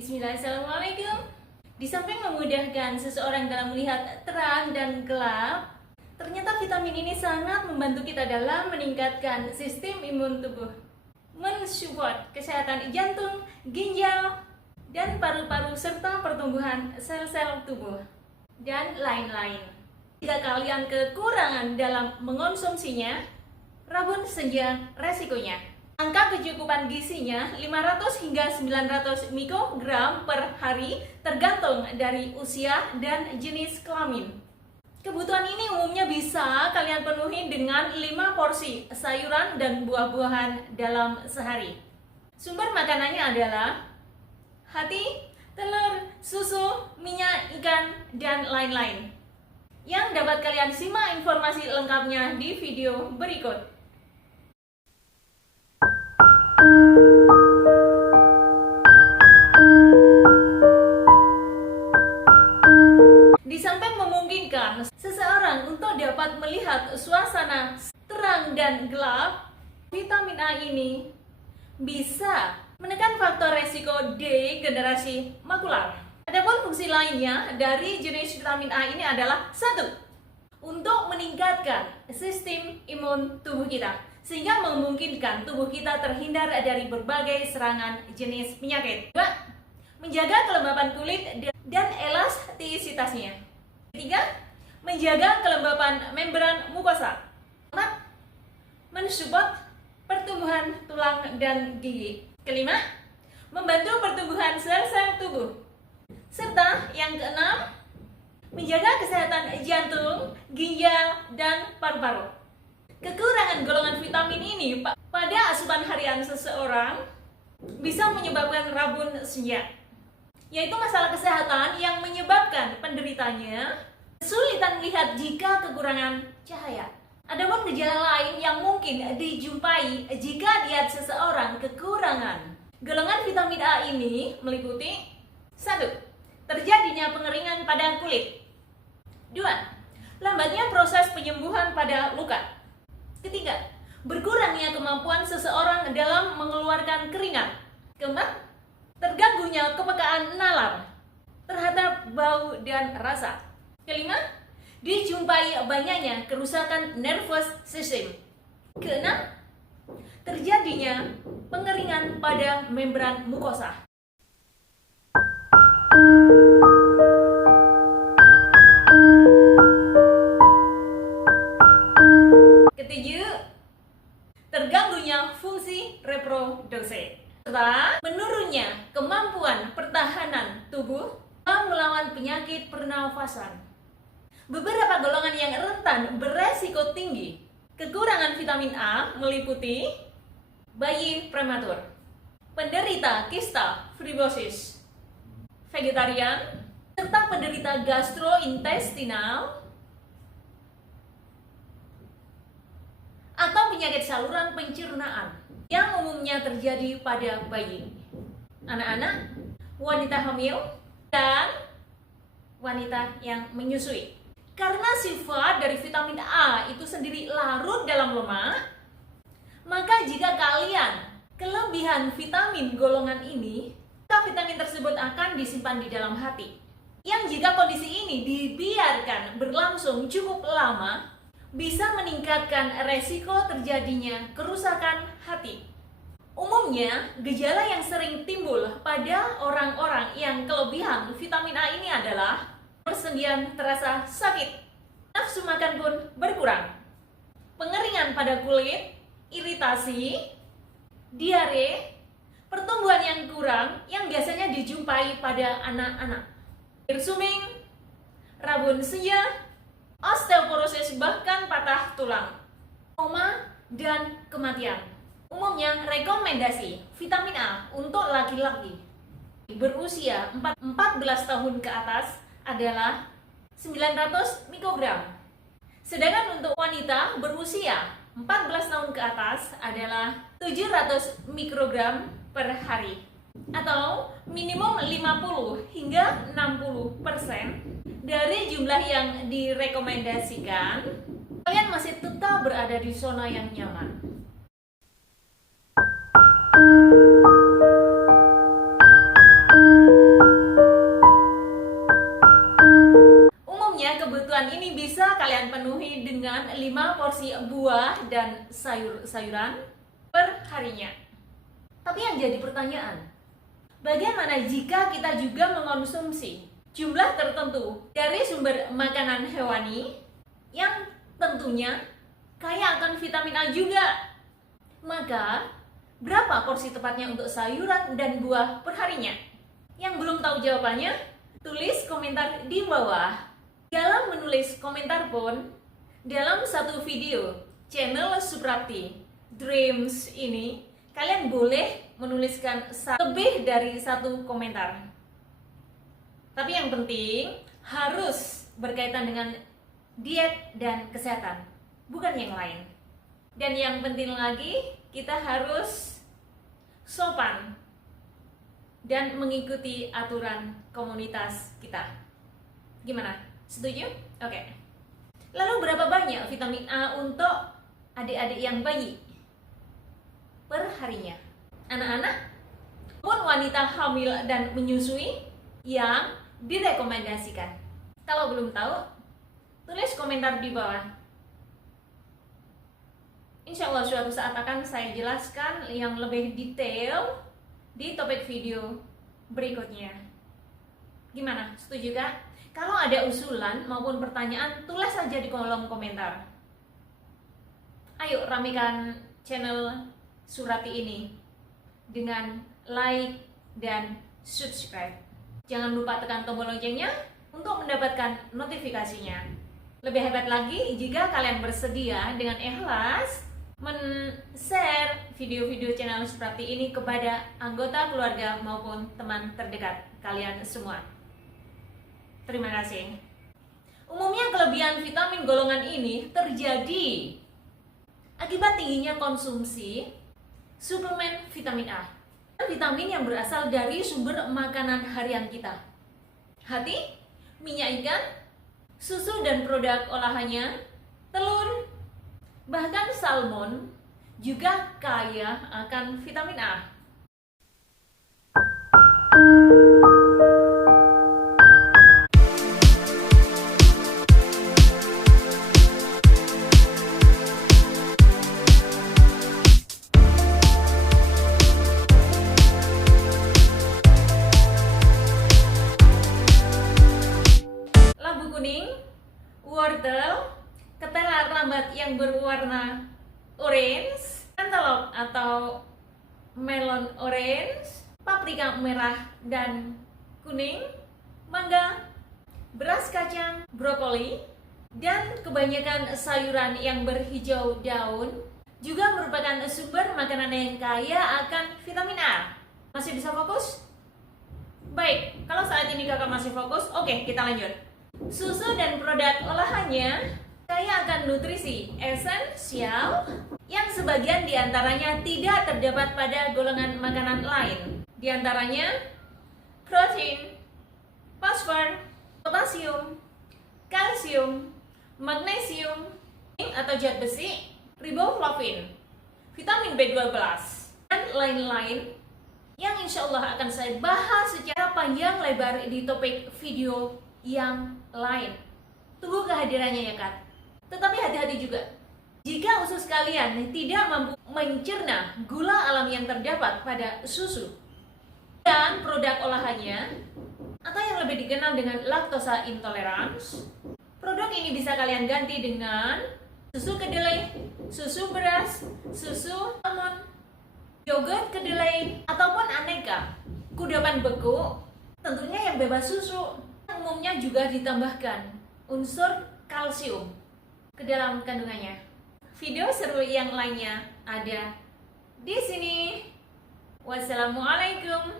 Bismillahirrahmanirrahim. Di samping memudahkan seseorang dalam melihat terang dan gelap, ternyata vitamin ini sangat membantu kita dalam meningkatkan sistem imun tubuh, mensupport kesehatan jantung, ginjal, dan paru-paru serta pertumbuhan sel-sel tubuh, dan lain-lain. Jika kalian kekurangan dalam mengonsumsinya, rabun saja resikonya. Angka kecukupan gizinya 500 hingga 900 mikrogram per hari tergantung dari usia dan jenis kelamin. Kebutuhan ini umumnya bisa kalian penuhi dengan 5 porsi sayuran dan buah-buahan dalam sehari. Sumber makanannya adalah hati, telur, susu, minyak ikan, dan lain-lain. Yang dapat kalian simak informasi lengkapnya di video berikut. Di samping memungkinkan seseorang untuk dapat melihat suasana terang dan gelap, vitamin A ini bisa menekan faktor resiko degenerasi makular. Adapun fungsi lainnya dari jenis vitamin A ini adalah 1. Untuk meningkatkan sistem imun tubuh kita, sehingga memungkinkan tubuh kita terhindar dari berbagai serangan jenis penyakit. 2. Menjaga kelembapan kulit dan elastisitasnya. 3. Menjaga kelembapan membran mukosa. 4. Mensupport pertumbuhan tulang dan gigi. 5. Membantu pertumbuhan sel-sel tubuh. Serta yang ke-6, menjaga kesehatan jantung, ginjal, dan paru-paru. Kekurangan golongan vitamin ini pada asupan harian seseorang bisa menyebabkan rabun senja, yaitu masalah kesehatan yang menyebabkan penderitanya kesulitan melihat jika kekurangan cahaya. Adapun gejala lain yang mungkin dijumpai jika diet seseorang kekurangan golongan vitamin A ini meliputi 1. Terjadinya pengeringan pada kulit. 2. Lambatnya proses penyembuhan pada luka. 3. Berkurangnya kemampuan seseorang dalam mengeluarkan keringat. 4. Terganggunya kepekaan nalar terhadap bau dan rasa. 5. Dijumpai banyaknya kerusakan nervous system. 6. Terjadinya pengeringan pada membran mukosa. Ketujuh, terganggunya fungsi reproduksi serta menurunnya kemampuan pertahanan tubuh dalam melawan penyakit pernafasan. Beberapa golongan yang rentan beresiko tinggi kekurangan vitamin A meliputi bayi prematur, penderita kista fibrosis, vegetarian, serta penderita gastrointestinal atau penyakit saluran pencernaan yang umumnya terjadi pada bayi, anak-anak, wanita hamil, dan wanita yang menyusui. Karena sifat dari vitamin A itu sendiri larut dalam lemak, maka jika kalian kelebihan vitamin golongan ini, maka vitamin tersebut akan disimpan di dalam hati. Yang jika kondisi ini dibiarkan berlangsung cukup lama, bisa meningkatkan resiko terjadinya kerusakan hati. Umumnya, gejala yang sering timbul pada orang-orang yang kelebihan vitamin A ini adalah persendian terasa sakit, nafsu makan pun berkurang, pengeringan pada kulit, iritasi, diare, pertumbuhan yang kurang yang biasanya dijumpai pada anak-anak, hair suming, rabun senja, osteoporosis bahkan patah tulang, koma, dan kematian. Umumnya rekomendasi vitamin A untuk laki-laki berusia 14 tahun ke atas adalah 900 mikrogram. Sedangkan untuk wanita berusia 14 tahun ke atas adalah 700 mikrogram per hari, atau minimum 50 hingga 60% dari jumlah yang direkomendasikan. Kalian masih tetap berada di zona yang nyaman. dengan 5 porsi buah dan sayur-sayuran per harinya. Tapi yang jadi pertanyaan, bagaimana jika kita juga mengkonsumsi jumlah tertentu dari sumber makanan hewani yang tentunya kaya akan vitamin A juga? Maka, berapa porsi tepatnya untuk sayuran dan buah perharinya? Yang belum tahu jawabannya, tulis komentar di bawah. Dalam menulis komentar pun, dalam satu video channel Suprapti Dreams ini, kalian boleh menuliskan lebih dari satu komentar. Tapi yang penting harus berkaitan dengan diet dan kesehatan, bukan yang lain. Dan yang penting lagi, kita harus sopan dan mengikuti aturan komunitas kita. Gimana? Setuju? Oke. Lalu berapa banyak vitamin A untuk adik-adik yang bayi per harinya? Anak-anak pun wanita hamil dan menyusui yang direkomendasikan. Kalau belum tahu, tulis komentar di bawah. Insya Allah suatu saat akan saya jelaskan yang lebih detail di topik video berikutnya. Gimana? Setuju kan? Kalau ada usulan maupun pertanyaan, tulis saja di kolom komentar. Ayo ramekan channel Surati ini dengan like dan subscribe. Jangan lupa tekan tombol loncengnya untuk mendapatkan notifikasinya. Lebih hebat lagi jika kalian bersedia dengan ikhlas men-share video-video channel seperti ini kepada anggota keluarga maupun teman terdekat kalian semua. Terima kasih. Umumnya kelebihan vitamin golongan ini terjadi akibat tingginya konsumsi suplemen vitamin A. Vitamin yang berasal dari sumber makanan harian kita. Hati, minyak ikan, susu dan produk olahannya, telur, bahkan salmon juga kaya akan vitamin A. Labu kuning, wortel, ketela rambat yang berwarna orange, antelop atau melon orange, paprika merah dan kuning, mangga, beras kacang, brokoli, dan kebanyakan sayuran yang berhijau daun juga merupakan sumber makanan yang kaya akan vitamin A. Masih bisa fokus? Baik, kalau saat ini kakak masih fokus, oke, kita lanjut. Susu dan produk olahannya kaya akan nutrisi esensial yang sebagian diantaranya tidak terdapat pada golongan makanan lain. Diantaranya protein, fosfor, potasium, kalsium, magnesium atau zat besi, riboflavin, vitamin B12, dan lain-lain yang insya Allah akan saya bahas secara panjang lebar di topik video yang lain. Tunggu kehadirannya ya Kak. Tetapi hati-hati juga, jika usus kalian tidak mampu mencerna gula alam yang terdapat pada susu dan produk olahannya, atau yang lebih dikenal dengan lactose intolerance, produk ini bisa kalian ganti dengan susu kedelai, susu beras, susu almond, yogurt kedelai, ataupun aneka kudapan beku, tentunya yang bebas susu. Umumnya juga ditambahkan unsur kalsium ke dalam kandungannya. Video seru yang lainnya ada di sini. Wassalamualaikum